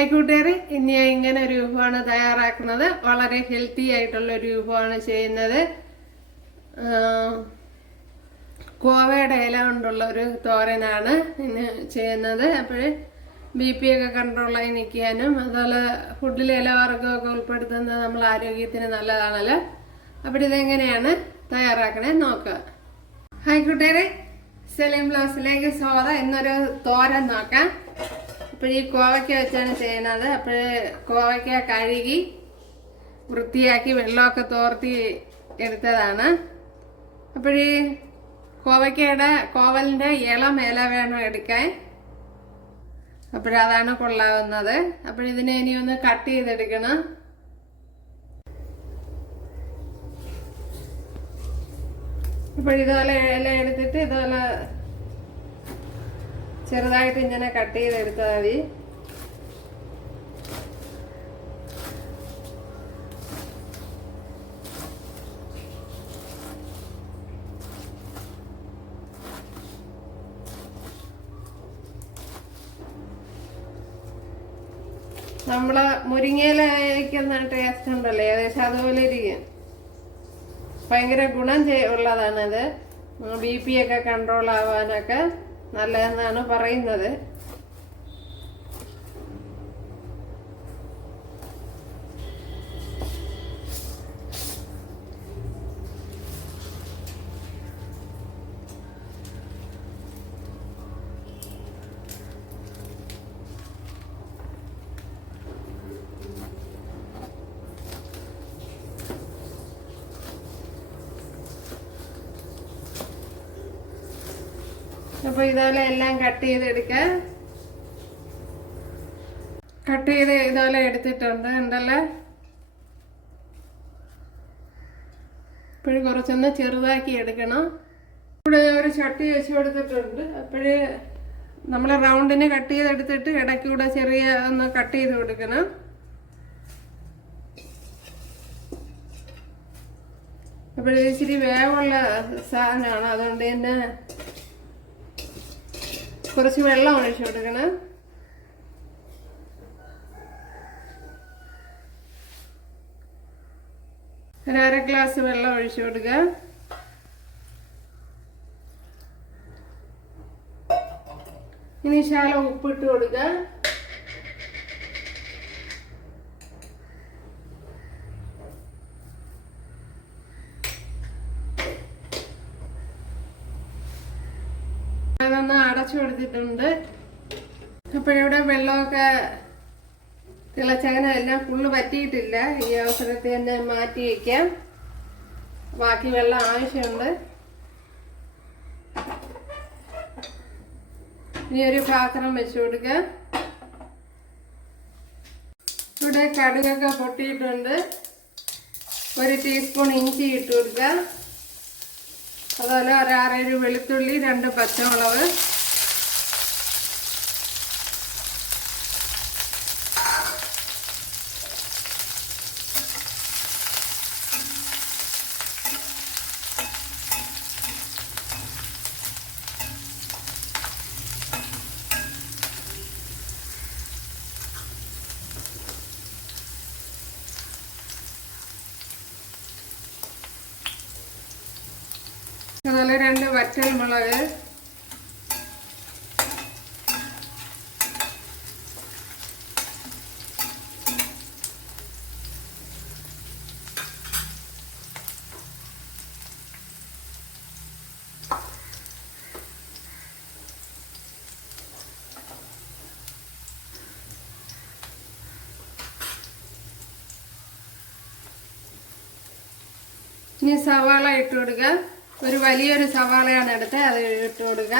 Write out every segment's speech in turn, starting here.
കൂട്ടുകാരെ, ഇനി ഇങ്ങനെ ഒരു വിഭവമാണ് തയ്യാറാക്കുന്നത്. വളരെ ഹെൽത്തി ആയിട്ടുള്ള ഒരു വിഭവമാണ് ചെയ്യുന്നത്. കോവയുടെ ഇല കൊണ്ടുള്ള ഒരു തോരനാണ് ഇന്ന് ചെയ്യുന്നത്. അപ്പോൾ BP ഒക്കെ കൺട്രോളായി നിൽക്കാനും അതുപോലെ ഫുഡിൽ ഇലവർഗ്ഗമൊക്കെ ഉൾപ്പെടുത്തുന്നത് നമ്മൾ ആരോഗ്യത്തിന് നല്ലതാണല്ലോ. അപ്പോൾ ഇതെങ്ങനെയാണ് തയ്യാറാക്കണേ നോക്കുക. ഹായ് കൂട്ടുകാരെ, സെലിം ബ്ലൗസിലേക്ക് സ്വാഗതം. ഇന്നൊരു തോരൻ നോക്കാം. അപ്പോൾ ഈ കോവയ്ക്ക വെച്ചാണ് ചെയ്യുന്നത്. അപ്പോൾ കോവയ്ക്ക കഴുകി വൃത്തിയാക്കി വെള്ളമൊക്കെ തോർത്തി എടുത്തതാണ്. അപ്പോൾ ഈ കോവയ്ക്കയുടെ കോവലിൻ്റെ ഇളം ഇല വേണം എടുക്കാൻ. അപ്പോഴതാണ് കൊള്ളാവുന്നത്. അപ്പോഴിതിനെ ഇനി ഒന്ന് കട്ട് ചെയ്തെടുക്കണം. അപ്പോഴിതുപോലെ ഇല എടുത്തിട്ട് ഇതുപോലെ ചെറുതായിട്ട് ഇങ്ങനെ കട്ട് ചെയ്തെടുത്താൽ മതി. നമ്മള് മുരിങ്ങയില കഴിക്കുന്ന ടേസ്റ്റ് ഉണ്ടല്ലോ, ഏകദേശം അതുപോലെ ഇരിക്കും. ഭയങ്കര ഗുണം ഉള്ളതാണത്. BP ഒക്കെ കൺട്രോൾ ആവാനൊക്കെ നല്ലതെന്നാണ് പറയുന്നത്. അപ്പൊ ഇതുപോലെ എല്ലാം കട്ട് ചെയ്തെടുക്കാം. കട്ട് ചെയ്ത് ഇതുപോലെ എടുത്തിട്ടുണ്ട് ഉണ്ടല്ലോ. ഇപ്പോഴും കുറച്ചൊന്ന് ചെറുതാക്കി എടുക്കണം. ഇവിടെ ഒരു ചട്ടി വെച്ച് കൊടുത്തിട്ടുണ്ട്. അപ്പോഴ് നമ്മൾ റൗണ്ടിന് കട്ട് ചെയ്തെടുത്തിട്ട് ഇടയ്ക്കൂടെ ചെറിയ ഒന്ന് കട്ട് ചെയ്ത് കൊടുക്കണം. അപ്പോഴ് ഇച്ചിരി വേവുള്ള സാധനമാണ്, അതുകൊണ്ട് തന്നെ കുറച്ച് വെള്ളം ഒഴിച്ചു കൊടുക്കണം. ഒരു അര ഗ്ലാസ് വെള്ളം ഒഴിച്ചു കൊടുക്കുക. ഇനി ശകലം ഉപ്പിട്ട് കൊടുക്കുക. അതൊന്ന് അടച്ചു കൊടുത്തിട്ടുണ്ട്. അപ്പോഴിവിടെ വെള്ളമൊക്കെ തിളച്ചങ്ങനെ എല്ലാം ഫുള്ള് പറ്റിയിട്ടില്ല. ഈ അവസരത്തിൽ തന്നെ മാറ്റി വയ്ക്കാം. ബാക്കി വെള്ളം ആവശ്യമുണ്ട്. ഇനി ഒരു പാത്രം വെച്ച് കൊടുക്കുക. ഇവിടെ കടുകൊക്കെ പൊട്ടിയിട്ടുണ്ട്. 1 ടീസ്പൂൺ ഇഞ്ചി ഇട്ട് കൊടുക്കുക. അതുപോലെ ഒരു 6-7 വെളുത്തുള്ളി, 2 പച്ചമുളക്, അതുപോലെ 2 വറ്റൽ മുളക്, ഇനി സവാള ഇട്ട് കൊടുക്കുക. ഒരു വലിയൊരു സവാളയാണ് എടുത്തത്, അത് ഇട്ട് കൊടുക്കുക.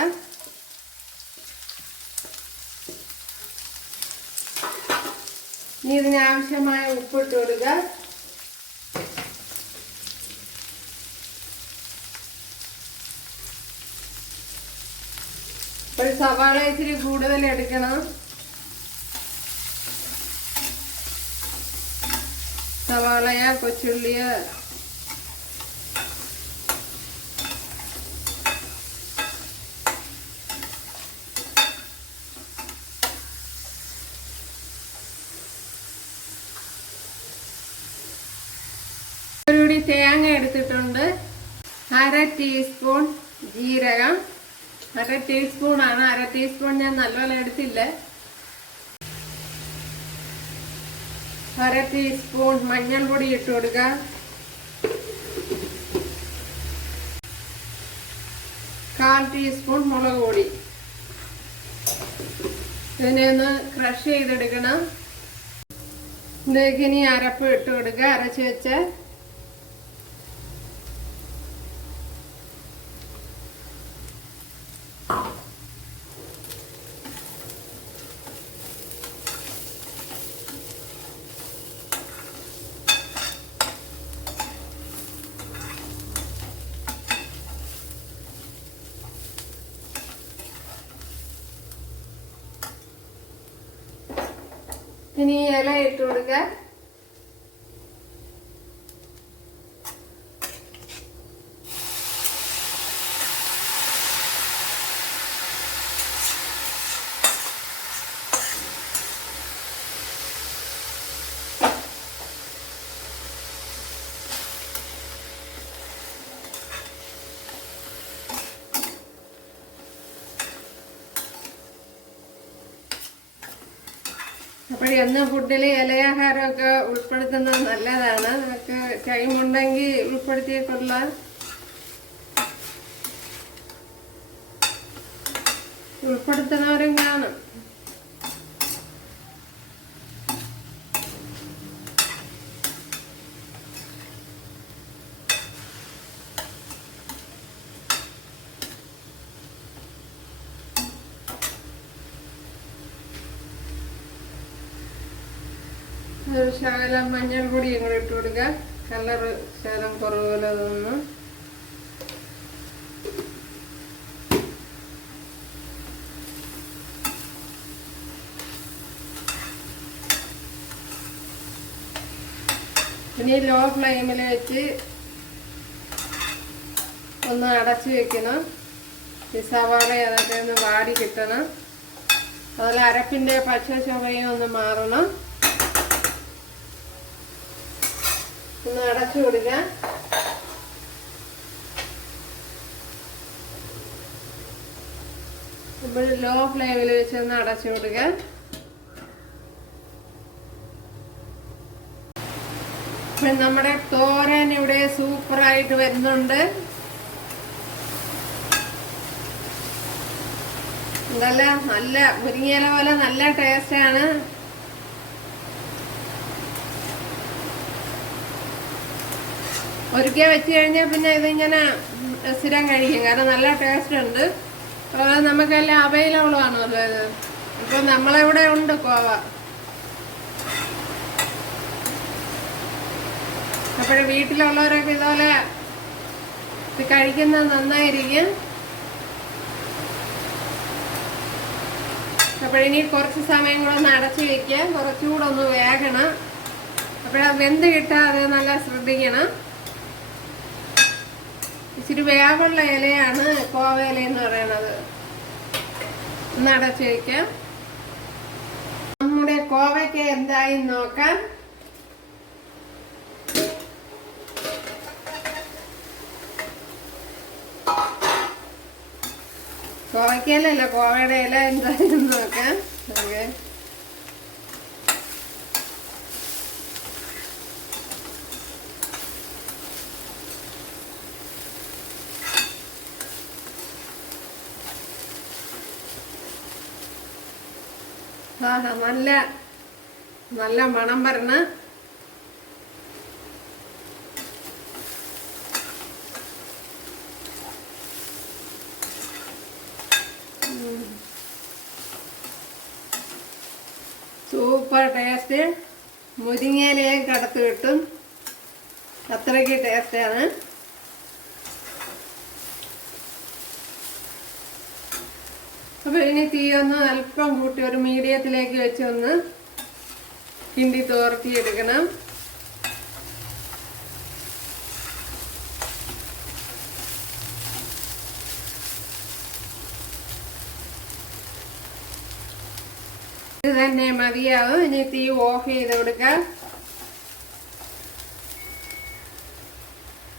ഇനി ഇതിന് ആവശ്യമായ ഉപ്പിട്ട് കൊടുക്കുക. ഒരു സവാള ഇച്ചിരി കൂടുതൽ എടുക്കണം. സവാളയ കൊച്ചുള്ളിയ ടീസ്പൂൺ ജീരകം, 1/2 ടീസ്പൂണാണ്. 1/2 ടീസ്പൂൺ ഞാൻ നല്ലപോലെ എടുത്തില്ല. 1/2 ടീസ്പൂൺ മഞ്ഞൾപ്പൊടി ഇട്ട് കൊടുക്കുക. 1/4 ടീസ്പൂൺ മുളക് പൊടി. ഇതിനെ ഒന്ന് ക്രഷ് ചെയ്തെടുക്കണം. ഇതിലേക്ക് ഇനി അരപ്പ് ഇട്ട് കൊടുക്കുക. അരച്ച് വെച്ച ഇനി ഇല ഇട്ട് കൊടുക്കുക. അപ്പോഴൊന്ന് ഫുഡിൽ ഇലയാഹാരമൊക്കെ ഉൾപ്പെടുത്തുന്നത് നല്ലതാണ്. നമുക്ക് ടൈം ഉണ്ടെങ്കിൽ ഉൾപ്പെടുത്തിയിട്ടുള്ള ഉൾപ്പെടുത്തുന്നവരും കാണും. ഒരു ശകലം മഞ്ഞൾപ്പൊടിയും കൂടെ ഇട്ട് കൊടുക്കുക. കളറ് ശകലം കുറവുപോലെ തോന്നുന്നു. ഇനി ലോ ഫ്ലെയിമിൽ വെച്ച് ഒന്ന് അടച്ചു വെക്കണം. ഈ സവാള അതൊക്കെ ഒന്ന് വാടി കിട്ടണം. അതുപോലെ അരപ്പിൻ്റെ പച്ച ചുവയും ഒന്ന് മാറണം. ഒന്ന് അടച്ചു കൊടുക്കുക. നമ്മൾ ലോ ഫ്ലെയിമിൽ വെച്ച് ഒന്ന് അടച്ചു കൊടുക്കുക. ഇപ്പം നമ്മുടെ തോരൻ ഇവിടെ സൂപ്പറായിട്ട് വരുന്നുണ്ട്. നല്ല മുരിങ്ങയില പോലെ നല്ല ടേസ്റ്റാണ്. ഒരിക്കൽ വെച്ച് കഴിഞ്ഞാൽ പിന്നെ ഇതിങ്ങനെ സ്ഥിരം കഴിക്കും. കാരണം നല്ല ടേസ്റ്റ് ഉണ്ട്. അതുപോലെ നമുക്കെല്ലാം അവൈലബിൾ ആണല്ലോ ഇത്. ഇപ്പം നമ്മളിവിടെ ഉണ്ട് കോവ. അപ്പോൾ വീട്ടിലുള്ളവരൊക്കെ ഇതുപോലെ ഇത് കഴിക്കുന്നത് നന്നായിരിക്കും. അപ്പോഴിനി കുറച്ച് സമയം കൂടെ ഒന്ന് അടച്ചു വെക്കുക. കുറച്ചുകൂടെ ഒന്ന് വേകണം. അപ്പോഴത് വെന്ത് കിട്ടാതെ നല്ല ശ്രദ്ധിക്കണം. ഇച്ചിരി വേവുള്ള ഇലയാണ് കോവ ഇല എന്ന് പറയുന്നത്. ഒന്ന് അടച്ചു വയ്ക്കാം. നമ്മുടെ കോവയ്ക്ക് എന്തായി നോക്കാം. കോവയ്ക്കലല്ല, കോവയുടെ ഇല എന്തായാലും നോക്കാം. ഓക്കെ, നല്ല നല്ല മണം വരണ. Super taste. മുരിങ്ങയിലേക്ക് കടത്ത് കിട്ടും. അത്രയ്ക്ക് ടേസ്റ്റാണ്. അപ്പോൾ ഇനി തീയൊന്ന് അല്പം കൂട്ടി ഒരു മീഡിയത്തിലേക്ക് വെച്ച് ഒന്ന് കിണ്ടി തോർത്തിയെടുക്കണം. ഇത് തന്നെ മതിയാവും. ഇനി തീ ഓഫ് ചെയ്ത് കൊടുക്കാം.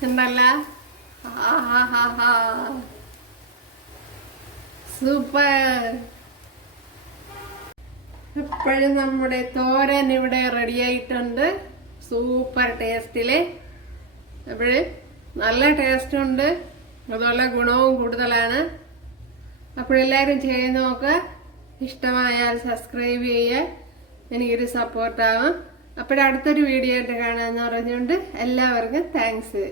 ഉണ്ടല്ല, സൂപ്പർ. ഇപ്പോഴും നമ്മുടെ തോരൻ ഇവിടെ റെഡി ആയിട്ടുണ്ട്. സൂപ്പർ ടേസ്റ്റില്. അപ്പോഴ് നല്ല ടേസ്റ്റ് ഉണ്ട്, അതുപോലെ ഗുണവും കൂടുതലാണ്. അപ്പോഴെല്ലാവരും ചെയ്ത് നോക്കുക. ഇഷ്ടമായാൽ സബ്സ്ക്രൈബ് ചെയ്യുക, എനിക്കൊരു സപ്പോർട്ടാവും. അപ്പോഴടുത്തൊരു വീഡിയോ ആയിട്ട് കാണാമെന്ന് പറഞ്ഞുകൊണ്ട് എല്ലാവർക്കും താങ്ക്സ്.